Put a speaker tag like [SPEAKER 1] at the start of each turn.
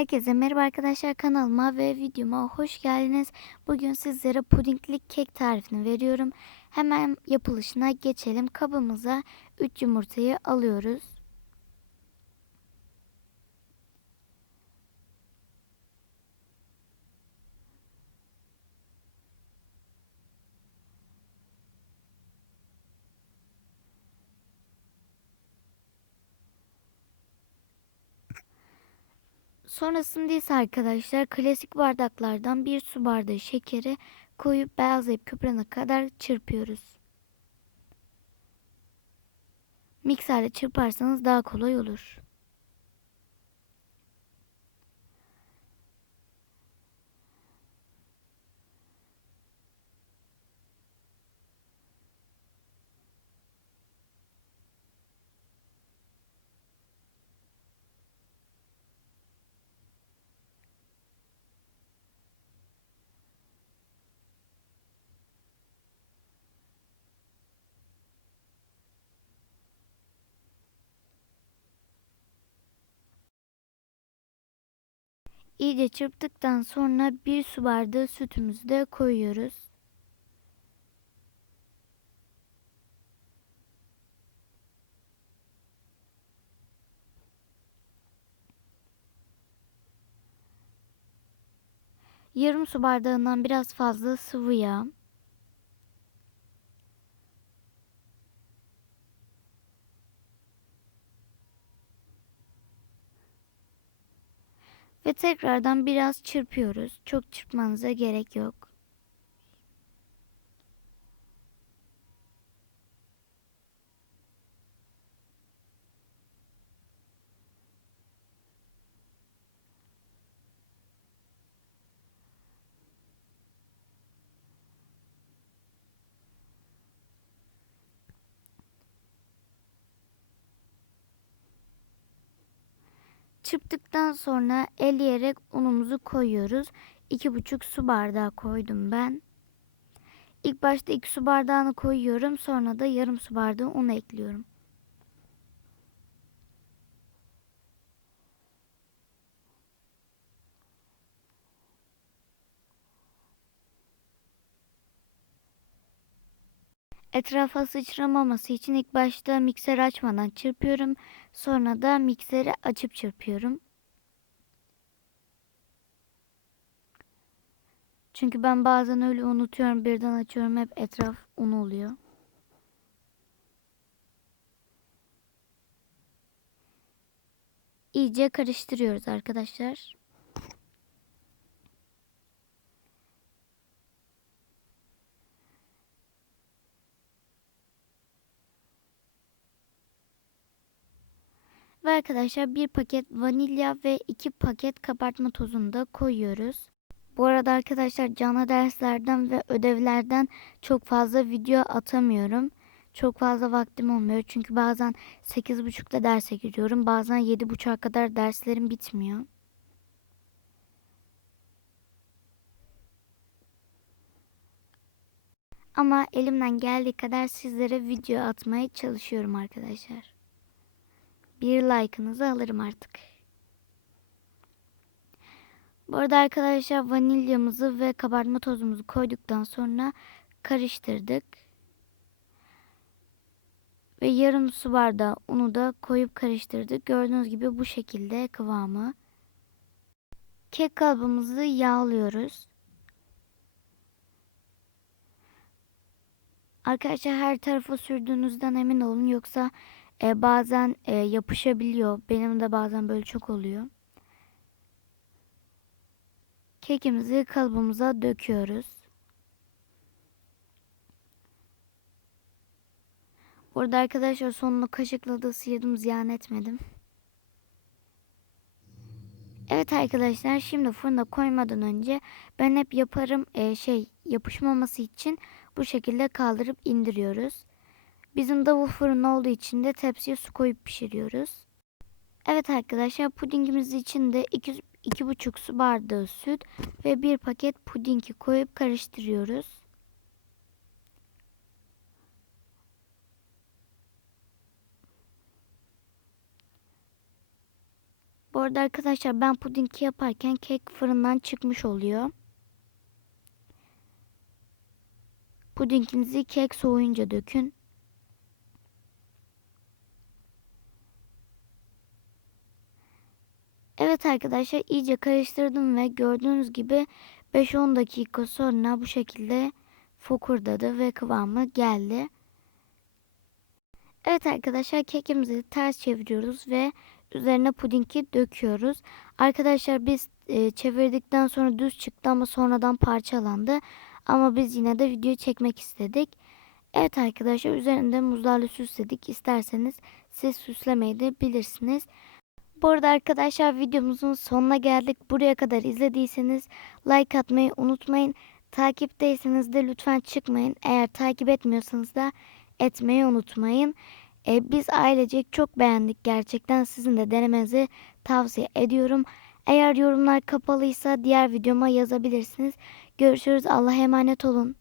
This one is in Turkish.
[SPEAKER 1] Herkese merhaba arkadaşlar kanalıma ve videoma hoş geldiniz. Bugün sizlere pudingli kek tarifini veriyorum. Hemen yapılışına geçelim. Kabımıza 3 yumurtayı alıyoruz. Sonrasında ise arkadaşlar klasik bardaklardan bir su bardağı şekeri koyup beyazlayıp köpürene kadar çırpıyoruz. Mikserle çırparsanız daha kolay olur. İyice çırptıktan sonra bir su bardağı sütümüzü de koyuyoruz. Yarım su bardağından biraz fazla sıvı yağ. Ve tekrardan biraz çırpıyoruz. Çok çırpmanıza gerek yok. Çırptıktan sonra eleyerek unumuzu koyuyoruz. 2,5 su bardağı koydum ben. İlk başta 2 su bardağını koyuyorum. Sonra da yarım su bardağı un ekliyorum. Etrafa sıçramaması için ilk başta mikseri açmadan çırpıyorum. Sonra da mikseri açıp çırpıyorum. Çünkü ben bazen öyle unutuyorum birden açıyorum hep etraf un oluyor. İyice karıştırıyoruz arkadaşlar. Ve arkadaşlar bir paket vanilya ve iki paket kabartma tozunu da koyuyoruz. Bu arada arkadaşlar canlı derslerden ve ödevlerden çok fazla video atamıyorum. Çok fazla vaktim olmuyor çünkü bazen 8.30'da derse giriyorum. Bazen 7.30'a kadar derslerim bitmiyor. Ama elimden geldiği kadar sizlere video atmaya çalışıyorum arkadaşlar. Bir like'ınızı alırım artık. Bu arada arkadaşlar vanilyamızı ve kabartma tozumuzu koyduktan sonra karıştırdık. Ve yarım su bardağı unu da koyup karıştırdık. Gördüğünüz gibi bu şekilde kıvamı. Kek kalıbımızı yağlıyoruz. Arkadaşlar her tarafa sürdüğünüzden emin olun yoksa e, bazen e, yapışabiliyor. Benim de bazen böyle çok oluyor. Kekimizi kalıbımıza döküyoruz. Burada arkadaşlar sonunu kaşıkla da sıyırdım ziyan etmedim. Evet arkadaşlar şimdi fırına koymadan önce ben hep yaparım e, şey yapışmaması için bu şekilde kaldırıp indiriyoruz. Bizim davul fırın olduğu için de tepsiye su koyup pişiriyoruz. Evet arkadaşlar pudingimiz için de 2 2,5 su bardağı süt ve bir paket pudingi koyup karıştırıyoruz. Bu arada arkadaşlar ben pudingi yaparken kek fırından çıkmış oluyor. Pudinginizi kek soğuyunca dökün. Evet arkadaşlar iyice karıştırdım ve gördüğünüz gibi 5-10 dakika sonra bu şekilde fokurdadı ve kıvamı geldi. Evet arkadaşlar kekimizi ters çeviriyoruz ve üzerine pudingi döküyoruz. Arkadaşlar biz e, çevirdikten sonra düz çıktı ama sonradan parçalandı. Ama biz yine de video çekmek istedik. Evet arkadaşlar üzerinde muzlarla süsledik. İsterseniz siz süslemeyi de bilirsiniz. Bu arada arkadaşlar videomuzun sonuna geldik. Buraya kadar izlediyseniz like atmayı unutmayın. Takipteyseniz de lütfen çıkmayın. Eğer takip etmiyorsanız da etmeyi unutmayın. E, biz ailecek çok beğendik gerçekten. Sizin de denemenizi tavsiye ediyorum. Eğer yorumlar kapalıysa diğer videoma yazabilirsiniz. Görüşürüz. Allah'a emanet olun.